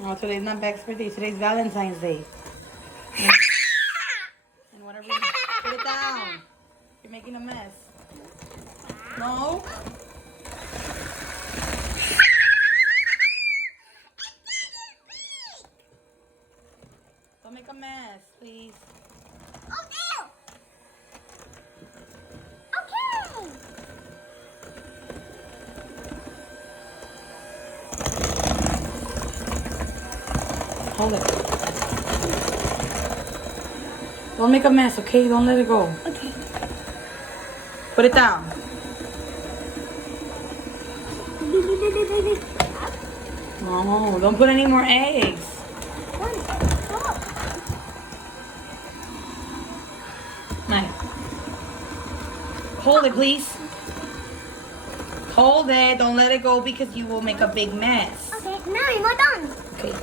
No, today's not Beck's birthday. Today's Valentine's Day. And whatever you put it down. You're making a mess. No. Don't make a mess, please. Okay. Hold it. Don't make a mess, okay? Don't let it go. Okay. Put it down. No, don't put any more eggs. Nice. Hold it, please. Hold it. Don't let it go because you will make a big mess. Okay, now we're done. Okay.